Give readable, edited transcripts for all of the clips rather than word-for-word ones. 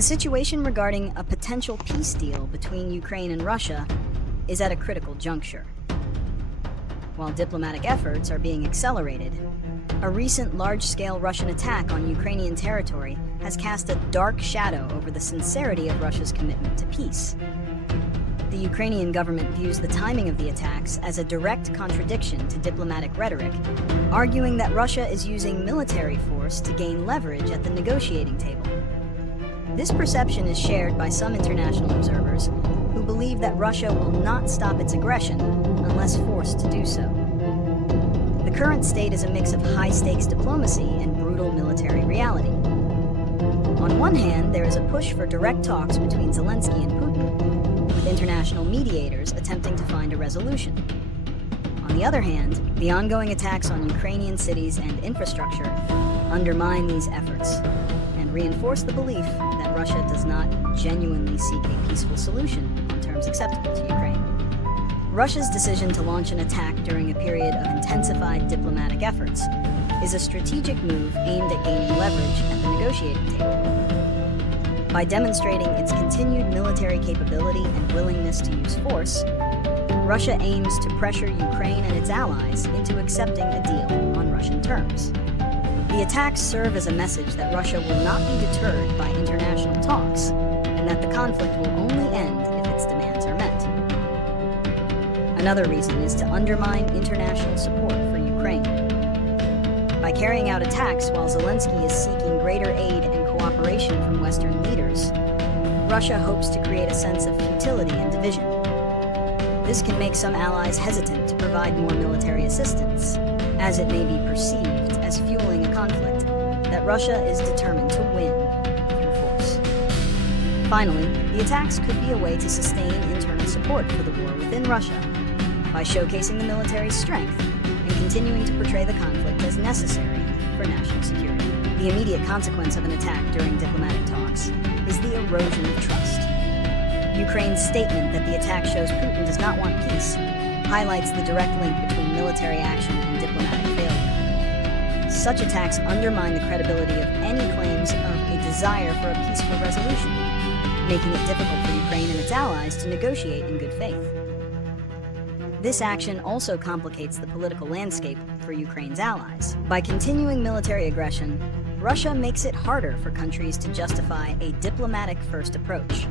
The situation regarding a potential peace deal between Ukraine and Russia is at a critical juncture. While diplomatic efforts are being accelerated, a recent large-scale Russian attack on Ukrainian territory has cast a dark shadow over the sincerity of Russia's commitment to peace. The Ukrainian government views the timing of the attacks as a direct contradiction to diplomatic rhetoric, arguing that Russia is using military force to gain leverage at the negotiating table. This perception is shared by some international observers who believe that Russia will not stop its aggression unless forced to do so. The current state is a mix of high-stakes diplomacy and brutal military reality. On one hand, there is a push for direct talks between Zelenskyy and Putin, with international mediators attempting to find a resolution. On the other hand, the ongoing attacks on Ukrainian cities and infrastructure undermine these efforts and reinforce the belief that Russia does not genuinely seek a peaceful solution on terms acceptable to Ukraine. Russia's decision to launch an attack during a period of intensified diplomatic efforts is a strategic move aimed at gaining leverage at the negotiating table. By demonstrating its continued military capability and willingness to use force, Russia aims to pressure Ukraine and its allies into accepting a deal on Russian terms. The attacks serve as a message that Russia will not be deterred by international talks, and that the conflict will only end if its demands are met. Another reason is to undermine international support for Ukraine. By carrying out attacks while Zelenskyy is seeking greater aid and cooperation from Western leaders, Russia hopes to create a sense of futility and division. This can make some allies hesitant to provide more military assistance, as it may be perceived as fueling a conflict that Russia is determined to win through force. Finally, the attacks could be a way to sustain internal support for the war within Russia, by showcasing the military's strength and continuing to portray the conflict as necessary for national security. The immediate consequence of an attack during diplomatic talks is the erosion of trust. Ukraine's statement that the attack shows Putin does not want peace highlights the direct link between military action and diplomatic failure. Such attacks undermine the credibility of any claims of a desire for a peaceful resolution, making it difficult for Ukraine and its allies to negotiate in good faith. This action also complicates the political landscape for Ukraine's allies. By continuing military aggression, Russia makes it harder for countries to justify a diplomatic-first approach.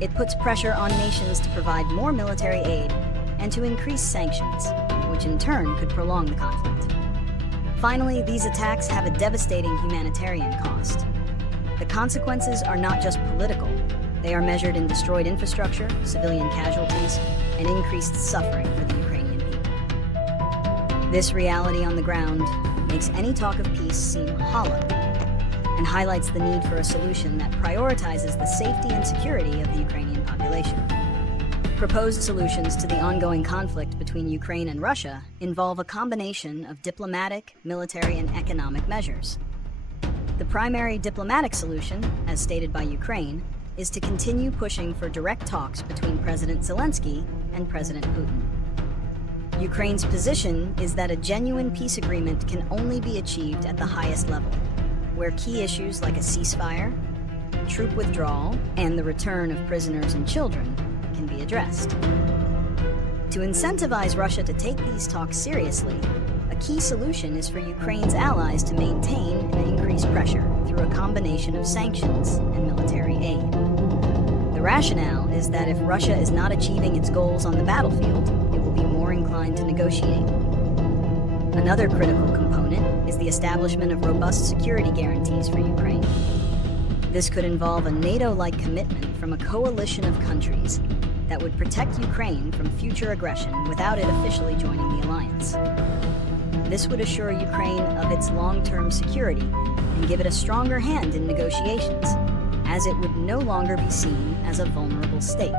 It puts pressure on nations to provide more military aid and to increase sanctions, which in turn could prolong the conflict. Finally, these attacks have a devastating humanitarian cost. The consequences are not just political. They are measured in destroyed infrastructure, civilian casualties, and increased suffering for the Ukrainian people. This reality on the ground makes any talk of peace seem hollow and highlights the need for a solution that prioritizes the safety and security of the Ukrainian population. Proposed solutions to the ongoing conflict between Ukraine and Russia involve a combination of diplomatic, military, and economic measures. The primary diplomatic solution, as stated by Ukraine, is to continue pushing for direct talks between President Zelenskyy and President Putin. Ukraine's position is that a genuine peace agreement can only be achieved at the highest level, where key issues like a ceasefire, troop withdrawal, and the return of prisoners and children can be addressed. To incentivize Russia to take these talks seriously, a key solution is for Ukraine's allies to maintain and increase pressure through a combination of sanctions and military aid. The rationale is that if Russia is not achieving its goals on the battlefield, it will be more inclined to negotiate. Another critical component is the establishment of robust security guarantees for Ukraine. This could involve a NATO-like commitment from a coalition of countries that would protect Ukraine from future aggression without it officially joining the alliance. This would assure Ukraine of its long-term security and give it a stronger hand in negotiations, as it would no longer be seen as a vulnerable state.